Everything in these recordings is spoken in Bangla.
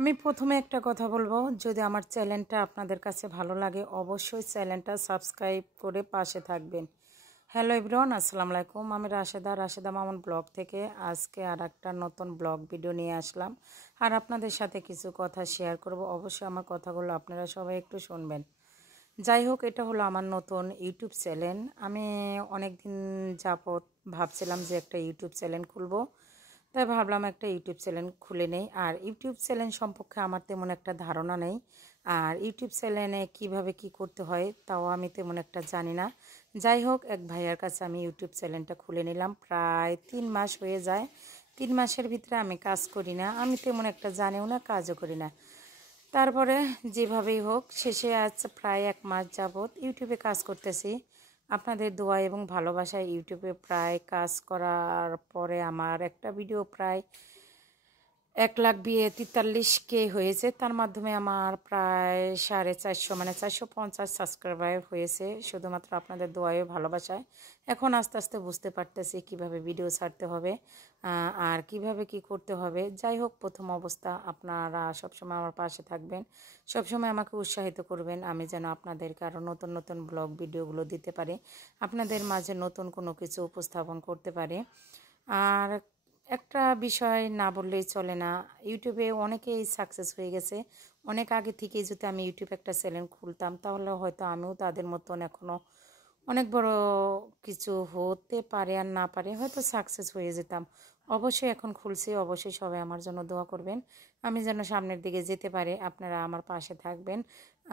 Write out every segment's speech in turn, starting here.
আমি প্রথমে একটা কথা বলবো, যদি আমার চ্যানেলটা আপনাদের কাছে ভালো লাগে অবশ্যই চ্যানেলটা সাবস্ক্রাইব করে পাশে থাকবেন। হ্যালো এভরিওয়ান, আসসালামু আলাইকুম। আমি রাশেদা মামুন ব্লগ থেকে আজকে আর একটা নতুন ব্লগ ভিডিও নিয়ে আসলাম আর আপনাদের সাথে কিছু কথা শেয়ার করব। অবশ্যই আমার কথাগুলো আপনারা সবাই একটু শুনবেন। যাই হোক, এটা হলো আমার নতুন ইউটিউব চ্যানেল। আমি অনেক দিন যাবত ভাবছিলাম যে একটা ইউটিউব চ্যানেল খুলবো, তাই ভাবলাম একটা ইউটিউব চ্যানেল খুলে নেই। আর ইউটিউব চ্যানেল সম্পর্কে আমার তেমন একটা ধারণা নেই, আর ইউটিউব চ্যানেলে কিভাবে কি করতে হয় তাও আমি তেমন একটা জানি না। যাই হোক, এক ভাইয়ার কাছে আমি ইউটিউব চ্যানেলটা খুলে নিলাম। প্রায় 3 মাস হয়ে যায়। 3 মাসের ভিতরে আমি কাজ করি না, আমি তেমন একটা জানিও না, কাজও করি না। তারপরে যেভাবেই হোক শেষে আজ প্রায় 1 মাস যাবৎ ইউটিউবে কাজ করতেছি। আপনাদের দোয়া এবং ভালোবাসায় ইউটিউবে প্রায় কাজ করার পরে আমার একটা ভিডিও প্রায় 1,43,000 হয়েছে। তার মাধ্যমে আমার প্রায় 450 মানে 450 সাবস্ক্রাইবার হয়েছে, শুধুমাত্র আপনাদের দোয়ায় ভালোবাসায়। এখন আস্তে আস্তে বুঝতে পারতেছি কিভাবে ভিডিও ছাড়তে হবে আর কিভাবে কি করতে হবে। যাই হোক, প্রথম অবস্থা আপনারা সবসময় আমার পাশে থাকবেন, সবসময় আমাকে উৎসাহিত করবেন, আমি যেন আপনাদেরকে আরও নতুন নতুন ব্লগ ভিডিওগুলো দিতে পারি, আপনাদের মাঝে নতুন কোনো কিছু উপস্থাপন করতে পারি। আর একটা বিষয় না বললেই চলে না, ইউটিউবে অনেকেই সাকসেস হয়ে গেছে। অনেক আগে থেকেই যদি আমি ইউটিউবে একটা চ্যানেল খুলতাম তাহলে হয়তো আমিও তাদের মতন এখনও অনেক বড় কিছু হতে পারে, আর না পারে হয়তো সাকসেস হয়ে যেতাম। অবশ্যই এখন খুলছি, অবশ্যই সবাই আমার জন্য দোয়া করবেন, আমি যেন সামনের দিকে যেতে পারি। আপনারা আমার পাশে থাকবেন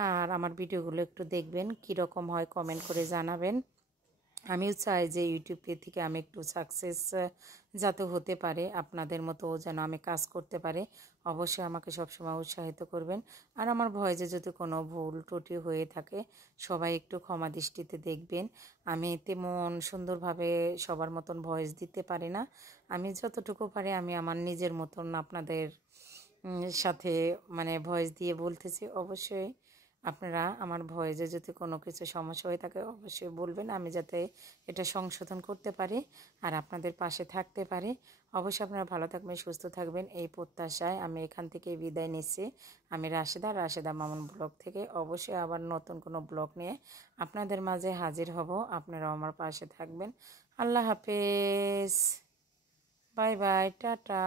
আর আমার ভিডিওগুলো একটু দেখবেন, কীরকম হয় কমেন্ট করে জানাবেন। আমিও চাই যে ইউটিউব থেকে আমি একটু সাকসেস যাতে হতে পারে, আপনাদের মতো যেন আমি কাজ করতে পারে। অবশ্যই আমাকে সবসময় উৎসাহিত করবেন। আর আমার ভয়েসে যদি কোনো ভুল ত্রুটি হয়ে থাকে সবাই একটু ক্ষমা দৃষ্টিতে দেখবেন। আমি তেমন সুন্দরভাবে সবার মতন ভয়েস দিতে পারি না, আমি যতটুকু পারি আমি আমার নিজের মতন আপনাদের সাথে মানে ভয়েস দিয়ে বলতেছি। অবশ্যই আপনারা আমার ভয়েসে যদি কোনো কিছু সমস্যা হয়ে থাকে অবশ্যই বলবেন, আমি যাতে এটা সংশোধন করতে পারি আর আপনাদের পাশে থাকতে পারি। অবশ্যই আপনারা ভালো থাকবেন, সুস্থ থাকবেন, এই প্রত্যাশায় আমি এখান থেকে বিদায় নিচ্ছি। আমি রাশেদা মামুন ব্লগ থেকে। অবশ্যই আবার নতুন কোনো ব্লগ নিয়ে আপনাদের মাঝে হাজির হব, আপনারাও আমার পাশে থাকবেন। আল্লাহ হাফেজ, বাই বাই, টাটা।